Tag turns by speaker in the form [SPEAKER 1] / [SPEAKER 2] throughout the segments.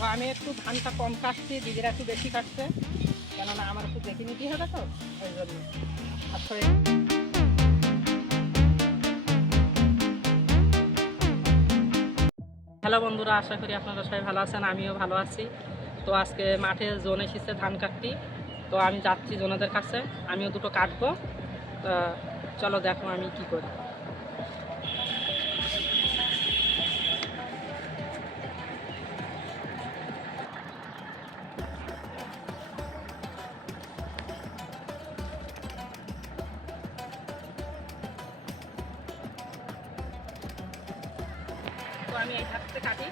[SPEAKER 1] তো আমি একটু ধানটা কম কাটছি, দিদিরা একটু বেশি কাটছে। কেননা আমার একটু দেখে নিতে হবে তো, ওই জন্য। হ্যালো বন্ধুরা, আশা করি আপনারা সবাই ভালো আছেন, আমিও ভালো আছি। তো আজকে মাঠে জোন এসেছে ধান কাটতি। তো আমি যাচ্ছি জোনাদের কাছে, আমিও দুটো কাটবো। চলো দেখো আমি কি করি। আমি এই ধার থেকে কাটি।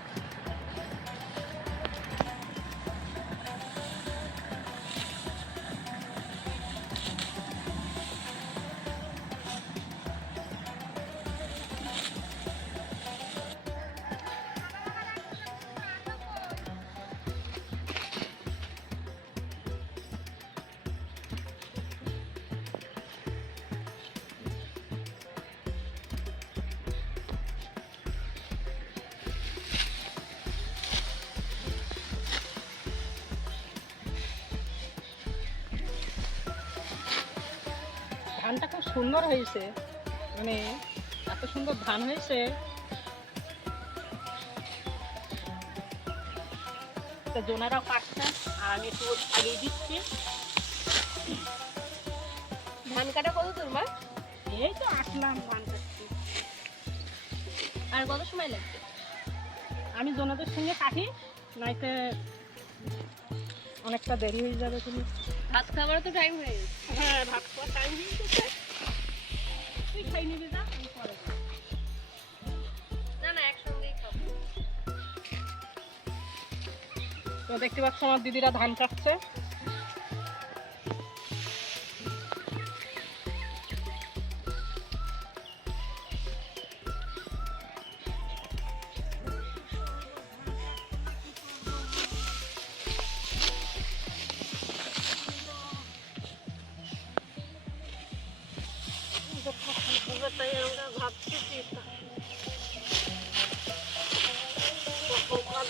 [SPEAKER 1] ধানটা খুব সুন্দর হয়েছে। মানে এত সুন্দর ধান হয়েছে। তো জোনারাও কাটছে আর আমি একটু আগিয়ে দিচ্ছি।
[SPEAKER 2] ধান কাটা কত তোর মা?
[SPEAKER 1] এই তো আসলাম ধান কাটছি
[SPEAKER 2] আর কত সময় লাগবে?
[SPEAKER 1] আমি জোনাদের সঙ্গে কাটি নাইতে অনেকটা দেরি হয়ে যাবে তুমি
[SPEAKER 2] ভাত খাওয়ার তো টাইম হয়ে গেছে।
[SPEAKER 1] হ্যাঁ ভাত খাওয়ার টাইম হয়ে গেছে। তুই খাই নিবি না আমি পরে
[SPEAKER 2] না না একসঙ্গেই খাব।
[SPEAKER 1] তো দেখতে পাচ্ছ আমার দিদিরা ধান কাটছে।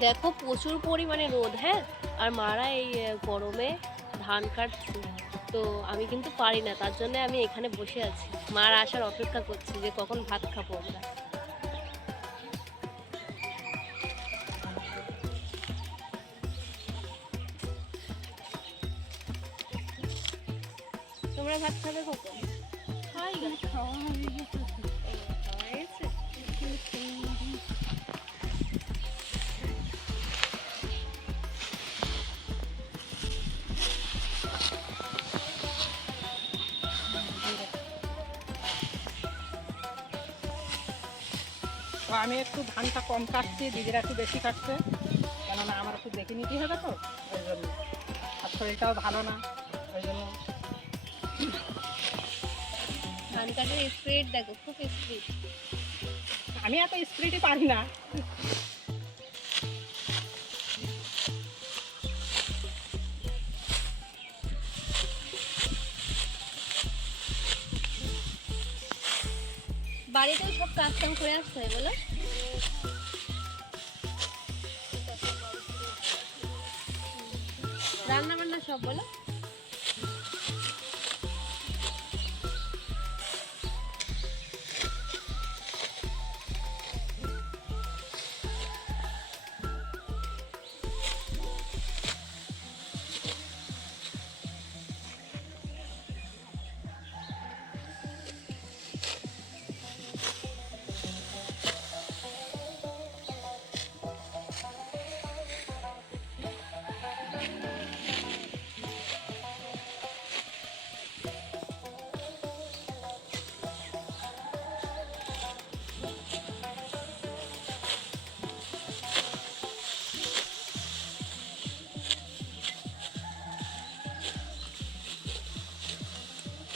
[SPEAKER 2] দেখো প্রচুর পরিমাণে রোদ হ্যাঁ? আর মারা এই গরমে ধান কাটছে তো আমি কিন্তু পারি না, তার জন্য আমি এখানে বসে আছি। মার আসার অপেক্ষা করছি যে কখন ভাত খাব আমরা। তোমরা ভাত খাবে কখন? খাই, খাওয়া
[SPEAKER 1] তো আমি একটু ধানটা কম কাটছি দিদিরা একটু বেশি কাটছে। কেননা আমার একটু দেখে নিতে হবে তো ওই জন্য। আর শরীরটাও ভালো না ওই জন্য।
[SPEAKER 2] ধান কাটার দেখো খুব স্পিড
[SPEAKER 1] আমি এত স্প্রিটই পারি না।
[SPEAKER 2] বাড়িতেও সব কাজ কাম করে আসতে হয় বলো। রান্না বান্না সব বলো।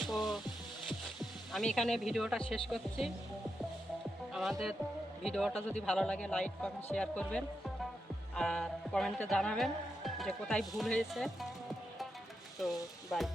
[SPEAKER 1] তো আমি এখানে ভিডিওটা শেষ করছি। আমাদের ভিডিওটা যদি ভালো লাগে, লাইক, কমেন্ট, শেয়ার করবেন। আর কমেন্টে জানাবেন যে কোথায় ভুল হয়েছে। তো বাই।